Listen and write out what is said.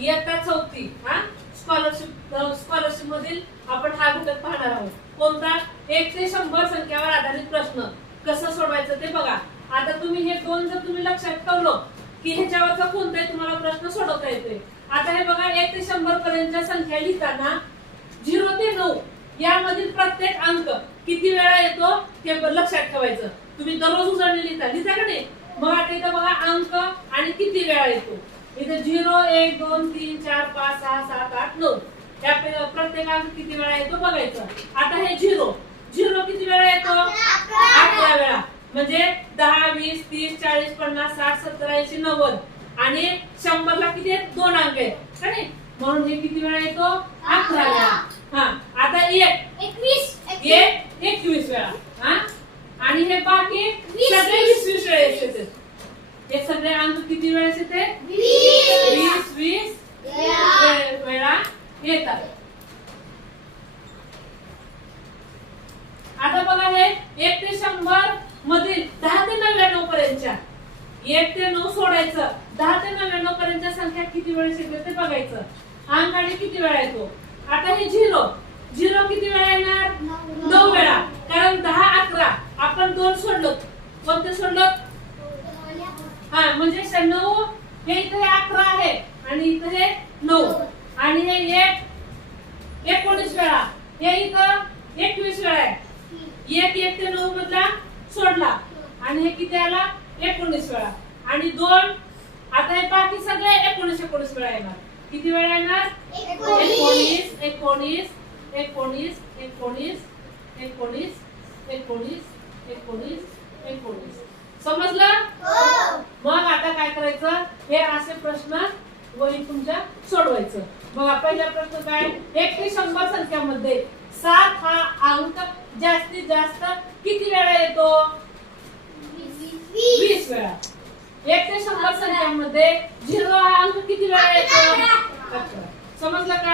इयत्ता 4थी स्कॉलरशिप मधील आपण हा घटक पाहणार आहोत. कोणता? 1 ते 100 संख्यावर आधारित प्रश्न कसं सोडवायचं ते बघा. आता तुम्ही हे दोन जर तुम्ही लक्षात ठेवलं की ह्याच्यावरचा कोणताही तुम्हाला प्रश्न सोडवता येतोय. आता हे बघा 1 ते 100 पर्यंतच्या संख्या लिहिताना 0 ते 9 यामधील प्रत्येक अंक किती वेळा येतो ते लक्षात ठेवायचं. तुम्ही दररोज उजळणी लिहिता का नाही? मग आता इथं बघा अंक आणि किती वेळा येतो. इथं 0 1 2 3 4 5 6 7 8 9 या प्रत्येक अंक किती वेळा येतो बघायचं. आता हे 0 किती वेळा येतो? 11 वेळा. म्हणजे 10 20 30 40 50 60 70 80 90 आणि 100 ला किती आहेत? 2 अंक आहेत का नाही? म्हणून हे किती वेळा येतो? 11 वेळा. हा आता 21 वेळा. हा आणि हे बाकी सगळे 20 वेळा येतात. हे सगळे अंक किती वेळा येते? 20 वेळा येतात. आता बघा हे 1 ते 100 मधील 10 ते 99 पर्यंतच्या 1 ते 9 सोडायचं. 10 ते 99 पर्यंतच्या संख्या किती वेळेस येते ते बघायचं. अंक आणि किती वेळा येतो. आता हे 0 किती वेळा येणार? 9 वेळा. कारण 10 11 आपण 2 सोडलो. कोणते सोडलो? हा म्हणजे 9 हे इथे 11 आहे आणि इथे हे 9 आणि हे 19 वेळा. हे इथं 21 वेळा आहे. 1 ते 9 मधला सोडला आणि हे किती आला? 19 वेळा आणि 2. आता हे बाकी सगळे 19 वेळा येणार. किती वेळा येणार? 19. समजलं? मग आता काय करायचं? हे असे प्रश्न वही तुमच्या सोडवायचं. बघा पहिला प्रश्न काय? 1 ते 100 संख्यामध्ये 7 हा अंक जास्तीत जास्त किती वेळा येतो? 20 वेळा. 1 ते 100 संख्यामध्ये 0 हा अंक किती वेळा येतो? 11. समजलं का?